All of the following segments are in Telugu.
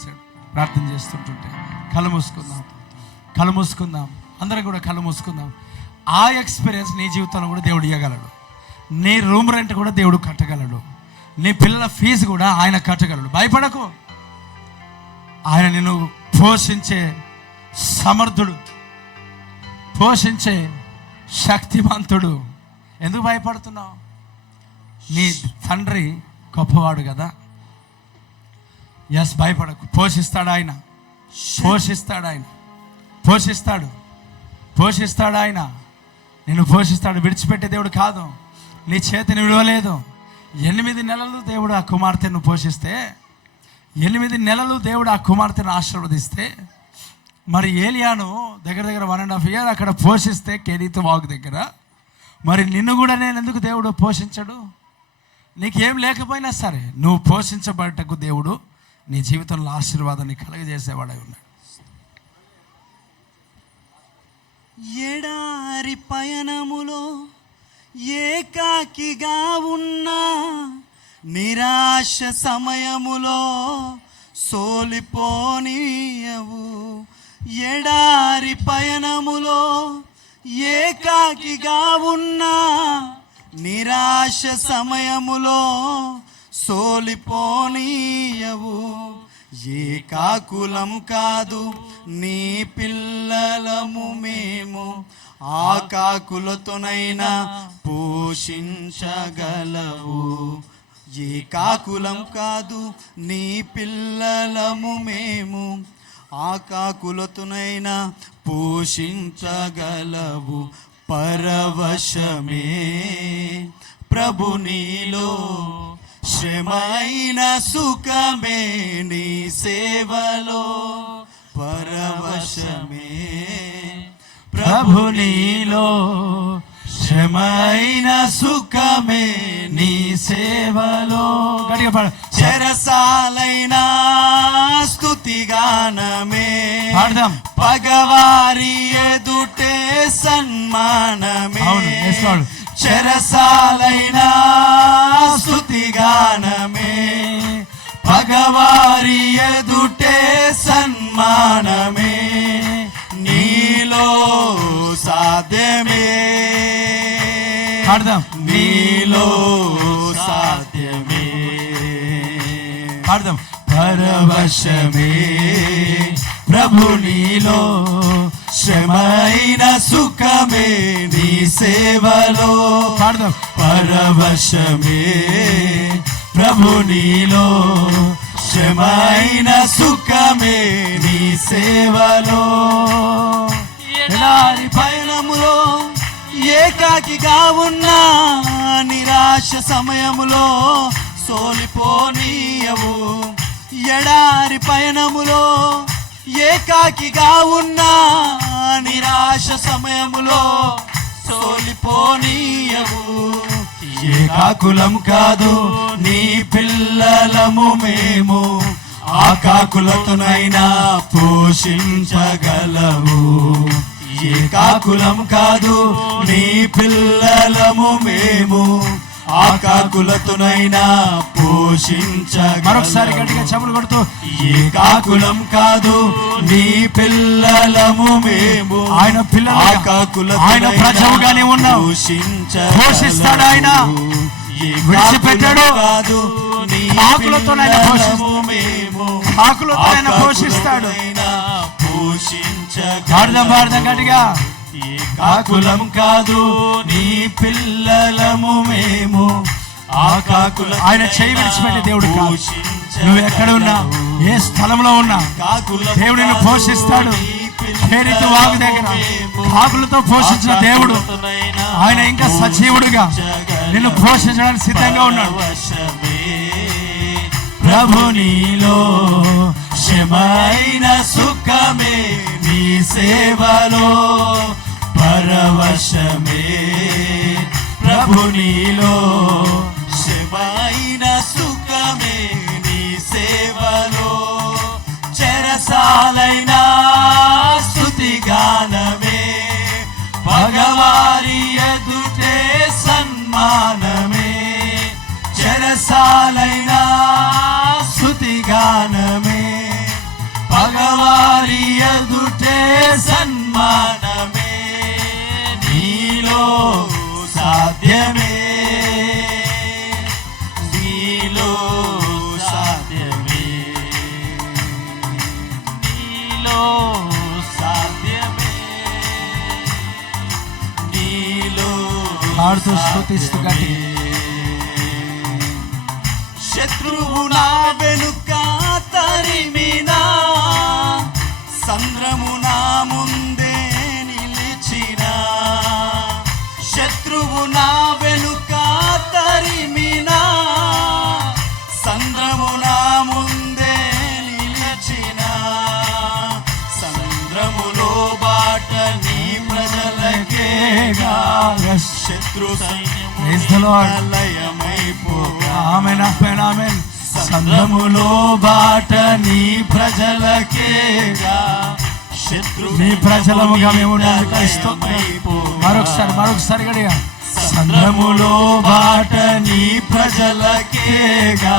చేశాడు. ప్రార్థన చేస్తుంటుంటే కళ్ళు మూసుకుందాం అందరం కూడా కళ్ళు మూసుకుందాం. ఆ ఎక్స్పీరియన్స్ నీ జీవితంలో కూడా దేవుడు ఇవ్వగలడు. నీ రూమ్ రెంట్ కూడా దేవుడు కట్టగలడు. నీ పిల్లల ఫీజు కూడా ఆయన కట్టగలడు. భయపడకు. ఆయన నిన్ను పోషించే సమర్థుడు, పోషించే శక్తిమంతుడు. ఎందుకు భయపడుతున్నావు? నీ తండ్రి గొప్పవాడు కదా. ఎస్, భయపడకు. పోషిస్తాడు ఆయన, పోషిస్తాడు ఆయన. నిన్ను పోషిస్తాడు. విడిచిపెట్టే దేవుడు కాదు. నీ చేతిని విడవలేదు. 8 నెలలు దేవుడు ఆ కుమార్తెను పోషిస్తే, 8 నెలలు దేవుడు ఆ కుమార్తెను ఆశీర్వదిస్తే, మరి ఏలియాను దగ్గర 1.5 year అక్కడ పోషిస్తే కెరీతు వాగు దగ్గర, మరి నిన్ను కూడా నేను ఎందుకు దేవుడు పోషించడు? నీకేం లేకపోయినా సరే నువ్వు పోషించబడటకు దేవుడు నీ జీవితంలో ఆశీర్వాదాన్ని కలగజేసేవాడై ఉన్నాడు. ఎడారి పయనములో ఏకాకిగా ఉన్నా, నిరాశ సమయములో సోలిపోనీయవు. ఎడారి పయనములో ఏకాకిగా ఉన్నా, నిరాశ సమయములో సోలిపోనీయవు. ఏకాకులం కాదు నీ పిల్లలము మేము, ఆకాకులతోనైనా పోషించగలవు. ఏకాకులం కాదు నీ పిల్లలము మేము, ఆకాకులతోనైనా పోషించగలవు. పరవశమే ప్రభు నీలో, శ్రమైన సుఖమే నీ సేవలో. పరవశమే ప్రభు నీలో, శ్రమైన సుఖమే నీ సేవలో. చెరసాలైనా స్తుతిగానమే, పాడదాం. పగవారి ఎదుటే సన్మానమే. చెరసాలైనా స్తుతిగానమే, పగవారి ఎదుటే సన్మానమే. నీలో సాధ్యమే, పాడదాం. నీలో సాధ్యమే. పాడదాం. పరవశమే ప్రభు నీలో, శ్రమైన సుఖమే నీ సేవలో. పాడదాం. పరవశమే ప్రభు నీలో, శ్రమైన సుఖమే నీ సేవలో. ఎడారి పయనములో ఏకాకిగా ఉన్నా, నిరాశ సమయములో సోలిపోనీయవు. ఎడారి పయనములో ఏకాకిగా ఉన్నా, నిరాశ సమయములో సోలిపోనీయవు. ఏకాకులం కాదు నీ పిల్లలము మేము, ఆకాకులతోనైనా పోషించగలవు. ఏకాకులం కాదు నీ పిల్లలము మేము, ఆకాకులతోనైనా పోషించగలవు. మరొకసారి గట్టిగా చెప్పులు కొడుతూ, ఏకాకులం కాదు నీ పిల్లలము మేము, ఆయన పిల్లలు, ఆయన ప్రజలుగానే ఉన్నావు. పోషిస్తాడు ఆయన, విడిచిపెట్టాడు కాదు. ఆకులతో పోషిస్తాడు. పోషించగలము. గట్టిగా, ఏకాకులం కాదు నీ పిల్లలము మేము, ఆకాకుల ఆయన చేయి విడిచిపెట్టే దేవుడు కాదు. నువ్వు ఎక్కడ ఉన్నా, ఏ స్థలంలో ఉన్నా, దేవుడు నిన్ను పోషిస్తాడు. పేరుతో వాగు దగ్గర కాకులతో పోషించిన దేవుడు ఆయన ఇంకా సజీవుడిగా నిన్ను పోషించడానికి సిద్ధంగా ఉన్నాడు. ప్రభు నీలో, శ్రమైన సుఖమే నీ సేవలో. పరవశమే ప్రభు నీలో, శ్రమైన సుఖమే నీ సేవలో. చెరసాలైనా స్తుతిగానమే, పగవారి ఎదుటే సన్మానమే. చెరసాలైనా స్తుతిగానమే, పాడుతూ స్తుతిస్తూ గట్టి. శత్రువు నా వెనుక తరిమినా, సంద్రము నా ముందే నిలిచిన. శత్రువు నా వెనుక తరిమినా, సంద్రము నా ముందే నిలిచిన. సంద్రములో బాట నీ ప్రజలకేగా, శత్రు లయమైపోగా. ఆమేన్ ఆమేన్ ఆమేన్. సంద్రములో బాట నీ ప్రజలకేగా, శత్రు నీ ప్రజలముగా మేము లయమైపోగా. మరొకసారి గడిగా. సంద్రములో బాట నీ ప్రజలకేగా,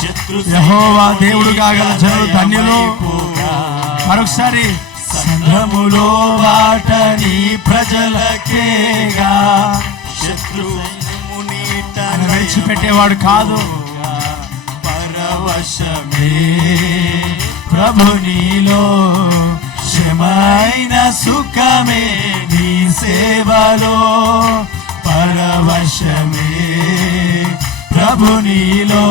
శత్రు యెహోవా దేవుడు కాగల జనులు ధన్యులు. మరొకసారి. సంద్రములో బాట నీ ప్రజలకేగా, శత్రు విడిచిపెట్టేవాడు కాదు. పరవశమే ప్రభు నీలో, శ్రమైన సుఖమే నీ సేవలో. పరవశమే ప్రభు నీలో,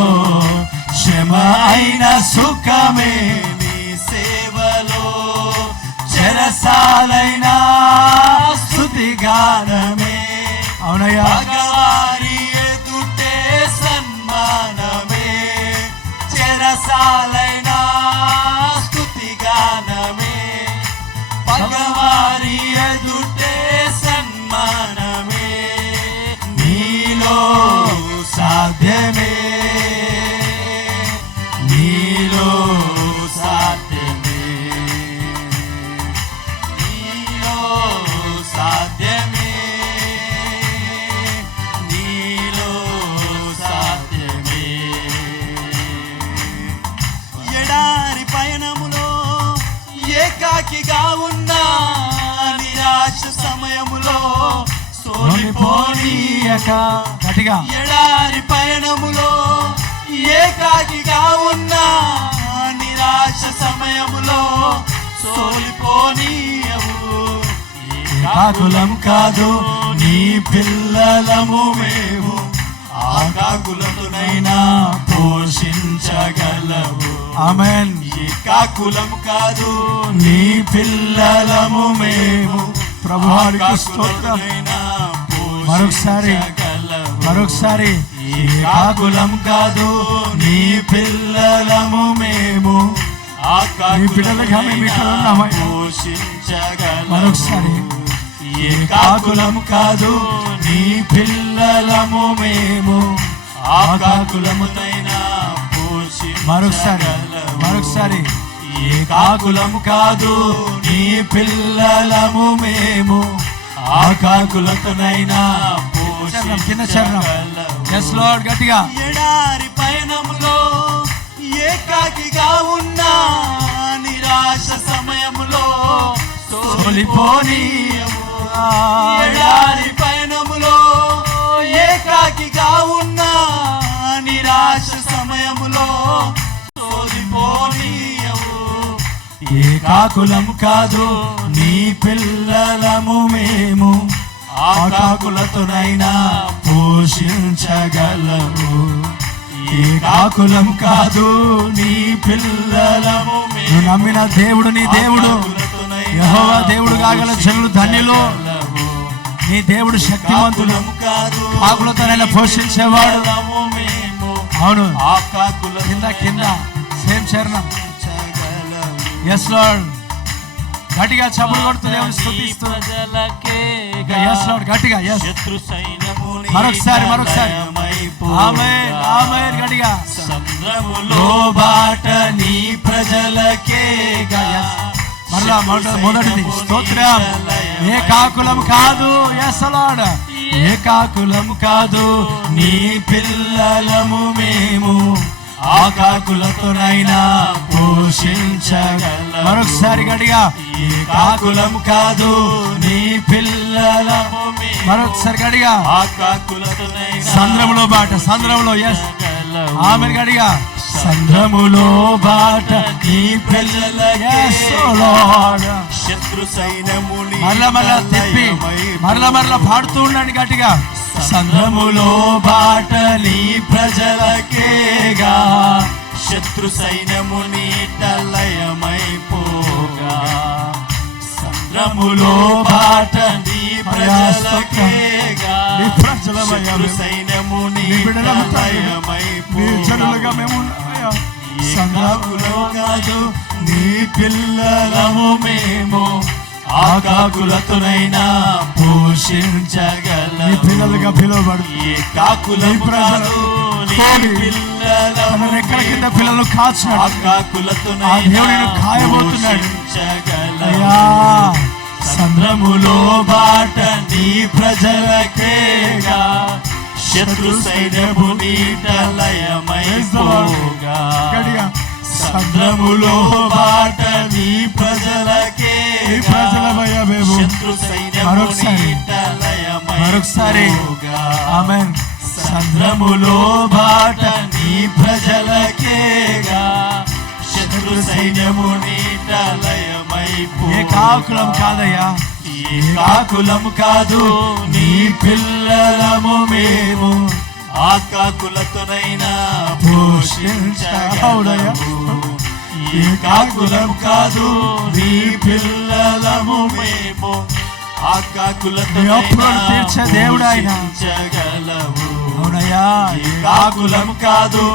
శ్రమైన సుఖమే నీ సేవలో. చెరసాలైన స్తుతి గానమే, అవునయ్యా. భగవారి ఎదుటే సన్మానమే. చెరసాలైన స్తుతి గానమే, భగవారి ఎదుటే సన్మానమే. నీలో సాధ్యమే, నీలో సాధ్యమే, నీలో సాధ్యమే, నీలో సాధ్యమే. ఎడారి పయనములో ఏకాకిగా ఉన్నా, నిరాశ సమయములో సోలిపోనీయక. గట్టిగా. ఎడారి పయనములో ఏకాకిగా ఉన్నా, నిరాశ సమయములో సోలిపోనీయవు. ఏకాకులం కాదు నీ పిల్లలము మేము, ఆకాకులమునైనా పోషించగలవు. ఆమేన్. ఏకాకులం కాదు నీ పిల్లలము మేము, ప్రభువానికి స్తోత్రం. మరొకసారి. ఏకాకులం కాదు నీ పిల్లలము మేము, నీ బిడ్డలుగా మేము ఇక్కడ ఉన్నామయ్యా. పోషించగలము. మరొకసారి. ఏకాకులం కాదు నీ పిల్లలము మేము, ఆకాకులమునైనా మరొకసారి. ఏకాకులం కాదు నీ పిల్లలము మేము, ఆకాకులతోనైనా కింద చరణం. Yes Lord. గట్టిగా. ఎడారి పయనములో ఏకాకిగా ఉన్నా, నిరాశ సమయములో సోలిపోనీయము. ఎడారి పయనములో ఏకాకిగా ఉన్నా, నిరాశ సమయములో సోలిపోనీయము. ఏకాకులం కాదు నీ పిల్లలము మేము, ఆకాకులతోనైనా పోషించగలము. ఏకాకులం కాదు నీ పిల్లలము మేము, నువ్వు నమ్మిన దేవుడు నీ దేవుడు. యెహోవా దేవుడు కాగల జనులు ధన్యులు. నీ దేవుడు శక్తివంతుడు, ఆకులతోనైనా పోషించేవాడు. అవును. కింద సేమ్ చరణం. Yes Lord. గట్టిగా చప్పట్లు కొడుతూ దేవుని స్తుతిస్తూ. Yes Lord. గట్టిగా. ఎస్. మరొకసారి. ఆమేన్ ఆమేన్. గట్టిగా. సంద్రములో బాట నీ ప్రజలకేగా. మరలా మొదటిది స్తోత్రం. ఏకాకులం కాదు. Yes lord. ఏకాకులం కాదు నీ పిల్లలము మేము, ఆకాకులతోనైనా పోషించగలము. మరొకసారి గట్టిగా. ఏకాకులం కాదు నీ పిల్లలము మేము, మరొకసారి గట్టిగా. ఆకాకులతోనైనా సంద్రములో బాట. సంద్రములో. ఎస్. ఆమేన్. గట్టిగా. సంఘములో బాట నీ ప్రజలకే శత్రు సైన్యముని మరల తిప్పి మరల పాడుతూ ఉండండి గట్టిగా. సంఘములో బాట నీ ప్రజలకేగా శత్రు సైన్యముని లయమైపోగా. సంఘములో బాట నీ ప్రజలకేగా శత్రు సైన్యముని లయమైపోగా. సంఘములో కాదు నీ పిల్లలము మేము, ఆకాకులతోనైనా పోషించగల పిల్లలుగా పిలువబడు. ఏ కాకులం కాదు నీ పిల్లలము కింద పిల్లలు కాచున్నాడు. ఆకాకులతోనైనా కాయబోతున్నాడు. సంద్రములో బాట నీ ప్రజలకేగా శత్రు సైన్యము నీట లయమైపోగా. సంద్రములో బాట నీ ప్రజలకే శత్రు సైన్యము నీట లయమైపోగా. ఆమేన్. సంద్రములో బాట నీ ప్రజలకేగా శత్రు సైన్యము నీట లయమైపోగా. ఏ కాకులం కాదయ్యా, ఏ కాకులం కాదు నీ పిల్లలము మేము, ఆకాకులతోనైనా పోషించగలము. ఏ కాకులం కాదు నీ పిల్లలము మేము, ఆకాకులతోనైనా పోషించగలము. ఏ కాకులం కాదు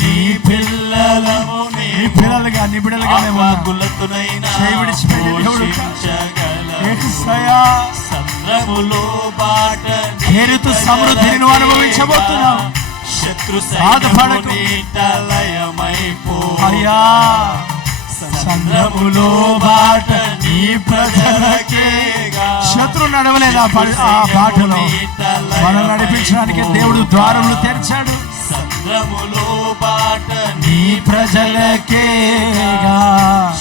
నీ పిల్లలము మేము, పిల్లలుగా నీ బిడ్డలుగా ఆకాకులతోనైనా పోషించగలము. సంద్రములో బాట పేరుతో సమృద్ధిని అనుభవించబోతున్నాం. శత్రు సైన్యము నీట లయమైపోగా. సంద్రములో బాట నీ ప్రజలకేగా శత్రు నడవలేదు ఆ బాటలో. మనం నడిపించడానికి దేవుడు ద్వారములు తెరిచాడు. సంద్రములో బాట నీ ప్రజలకేగా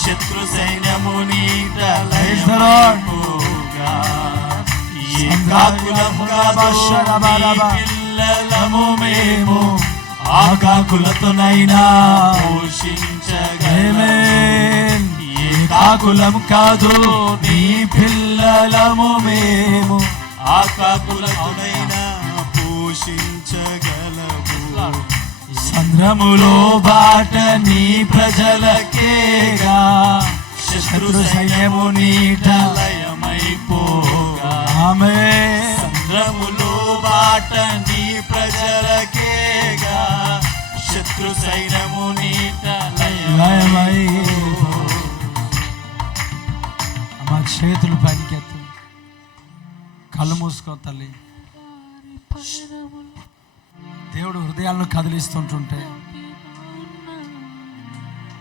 శత్రు సైన్యము నీట లయమైపోగా. ఏ కాకులం కాదు నీ పిల్లలము మేము, ఆకాకులతోనైనా పోషించగలము. ఏ కాకులం కాదు నీ పిల్లలము మేము, ఆకాకులతోనైనా పోషించగలము. సంద్రములో బాట నీ ప్రజలకేగా శత్రు సైన్యము నీట లయమైపోగా. ఆమేన్. సంద్రములో బాట నీ ప్రజలకేగా శత్రు సైన్యము నీట లయమైపోగా. మా చేతులు పైకెత్తు, కళ్ళు మూసుకో తల్లి. దేవుడు హృదయాలను కదిలిస్తుంటుంటే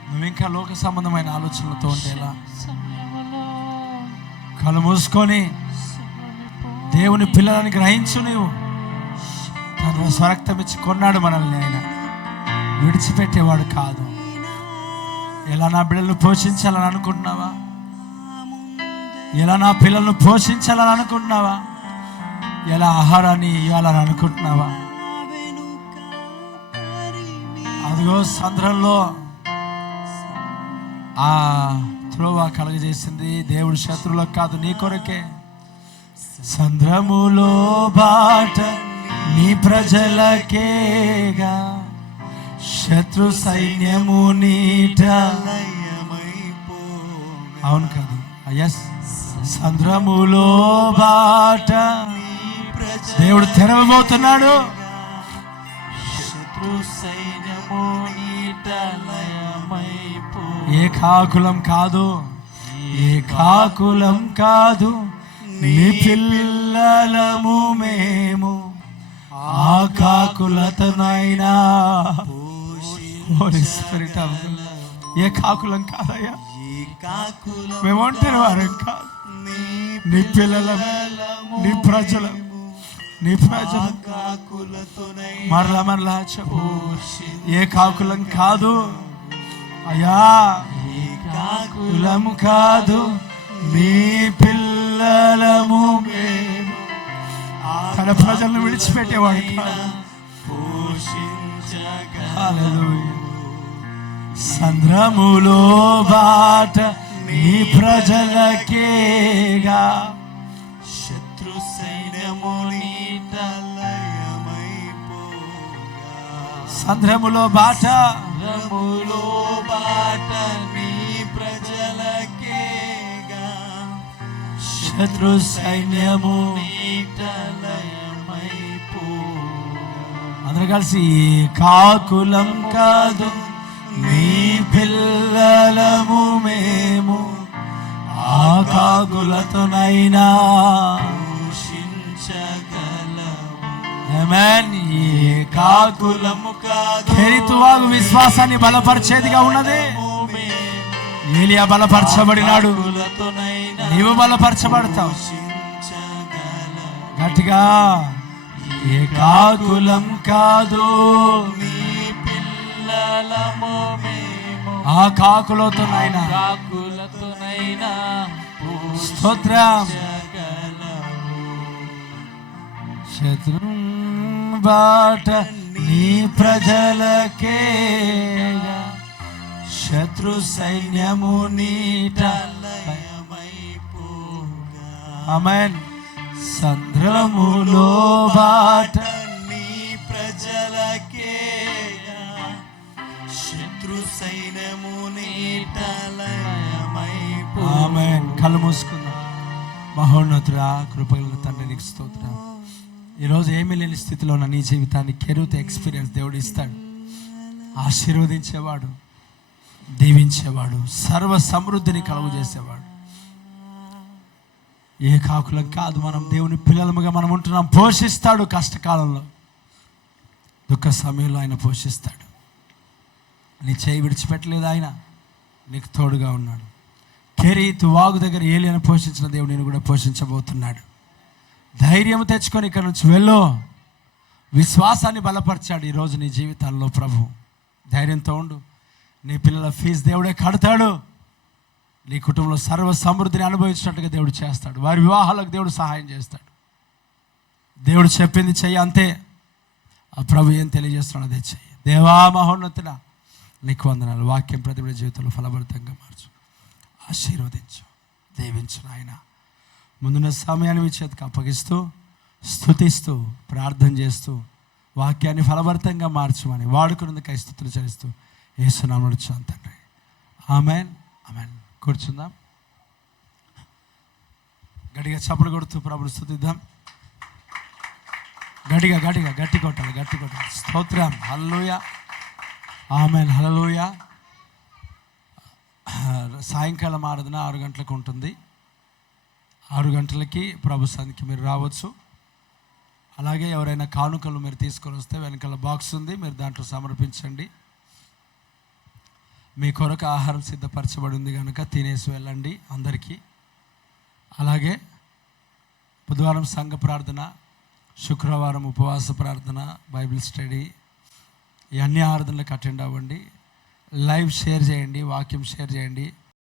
నువ్వు ఇంకా లోక సంబంధమైన ఆలోచనలతో ఉంటే ఎలా? కళ్ళు మూసుకొని దేవుని పిల్లలని గ్రహించు. నీవు తన స్వరక్తం ఇచ్చి కొన్నాడు మనల్ని. ఆయన విడిచిపెట్టేవాడు కాదు. ఎలా నా బిడ్డలను పోషించాలని అనుకుంటున్నావా? ఎలా నా పిల్లలను పోషించాలని అనుకుంటున్నావా? ఎలా ఆహారాన్ని ఇవ్వాలని అనుకుంటున్నావా? అదిగో సంద్రంలో ఆ త్రోవ కలగజేసింది దేవుడు శత్రువులకు కాదు, నీ కొరకే. సంద్రములో బాట నీ ప్రజలకేగా శత్రు సైన్యము నీట లయమైపోగా. అవును కాదు? ఎస్. సంద్రములో బాట దేవుడు తెరవబోతున్నాడు. శత్రు సైన్యము నీట లయమైపోగా. ఏ కాకులం కాదు, ఏ కాకులం కాదు నీ పిల్లలము మేము, ఆ కాకులతోనైనా ఏ కాకులం కాదయ్యా. మేము ఒంటరి వారం కాదు. నీ పిల్లలము, నీ ప్రజలు, నీ ప్రజలు మరలా చెప్పు. ఏ కాకులం కాదు అయ్యా, కాకులం కాదు నీ పిల్లలము మేము. తన ప్రజలను విడిచిపెట్టేవాడు కాదు. హల్లెలూయా. సంద్రములో బాట నీ ప్రజలకేగా, శత్రు సైన్యము నీట లయమైపోగా. సంద్రములో బాట సంద్రములో బాట నీ ప్రజలకేగా, శత్రు సైన్యము నీట లయమైపోగా. అందరూ కలిసి కాకులం కాదు నీ పిల్లలము మేము, ఆ కాకులతోనైనా పోషించగలవు. ఆమేన్. ఈ కాకులము కాదు కెరీతువాగు విశ్వాసాన్ని బలపరిచేదిగా ఉన్నది. ఏలియా బలపరచబడినాడు, కాకులతోనైనా నీవు బలపరచబడతావు. పోషించగలవు. గట్టిగా ఏ కాకులం కాదు నీ పిల్లలము మేము, ఆ కాకులతోనైనా. కాకులతోనైనా స్తోత్రం. పోషించగలవు. శత్రు బాట నీ ప్రజలకే, శత్రు సైన్యము నీట లయమైపోగా. ఆమేన్. సంద్రములో బాట నీ ప్రజలకేగా, శత్రు సైన్యము నీట లయమైపోగా. ఆమేన్. కళ్ళు మూసుకుందాం. మహోన్నతుడా, కృపగల తండ్రి నీకు స్తోత్రం. ఈరోజు ఏమీ లేని స్థితిలో ఉన్న నీ జీవితాన్ని కెరూత్ ఎక్స్పీరియన్స్ దేవుడు ఇస్తాడు. ఆశీర్వదించేవాడు, దీవించేవాడు, సర్వ సమృద్ధిని కలుగు చేసేవాడు. ఏ కాకులం కాదు, మనం దేవుని పిల్లలముగా మనం ఉంటున్నాం. పోషిస్తాడు, కష్టకాలంలో దుఃఖ సమయంలో ఆయన పోషిస్తాడు. నీ చేయి విడిచిపెట్టలేదు ఆయన, నీకు తోడుగా ఉన్నాడు. కెరీతు వాగు దగ్గర ఏలియాను పోషించిన దేవుడు నేను కూడా పోషించబోతున్నాడు. ధైర్యం తెచ్చుకొని ఇక్కడ నుంచి వెళ్ళు. విశ్వాసాన్ని బలపరిచాడు ఈరోజు నీ జీవితాల్లో ప్రభు. ధైర్యంతో ఉండు. నీ పిల్లల ఫీజు దేవుడే కడతాడు. నీ కుటుంబంలో సర్వ సమృద్ధిని అనుభవించినట్టుగా దేవుడు చేస్తాడు. వారి వివాహాలకు దేవుడు సహాయం చేస్తాడు. దేవుడు చెప్పింది చెయ్యి, అంతే. ఆ ప్రభు ఏం తెలియజేస్తున్నాడు అదే చెయ్యి. దేవా మహోన్నతుడా, నీకు వందనాలు. వాక్యం ప్రతి ఒక్కరి జీవితంలో ఫలభరితంగా మార్చు, ఆశీర్వదించు, దీవించు నాయన. ముందున్న సమయాన్ని మీ చేతికి అప్పగిస్తూ, స్తుతిస్తూ, ప్రార్థన చేస్తూ, వాక్యాన్ని ఫలభరితంగా మార్చమని వాడుకున్నందుకై స్తుతులు చెల్లిస్తూ యేసు నామములో అడుగుచున్నాను తండ్రి. ఆమేన్, ఆమేన్. కూర్చుందాం. గట్టిగా చప్పుడు కొడుతూ ప్రభుని స్తుతిద్దాం. గట్టిగా గట్టిగా గట్టి కొట్టాలి, గట్టి కొట్టాలి. స్తోత్రం. హల్లెలూయా, ఆమేన్, హల్లెలూయా. సాయంకాలం ఆరాధన 6 గంటలకు ఉంటుంది. 6 గంటలకి ప్రభు సన్నిధికి మీరు రావచ్చు. అలాగే ఎవరైనా కానుకలు మీరు తీసుకొని వస్తే వెనకాల బాక్స్ ఉంది, మీరు దాంట్లో సమర్పించండి. మీ కొరకు ఆహారం సిద్ధపరచబడి ఉంది కనుక తినేసి వెళ్ళండి అందరికీ. అలాగే బుధవారం సంఘ ప్రార్థన, శుక్రవారం ఉపవాస ప్రార్థన, బైబిల్ స్టడీ, ఈ అన్ని ఆరాధనలకు అటెండ్ అవ్వండి. లైవ్ షేర్ చేయండి, వాక్యం షేర్ చేయండి.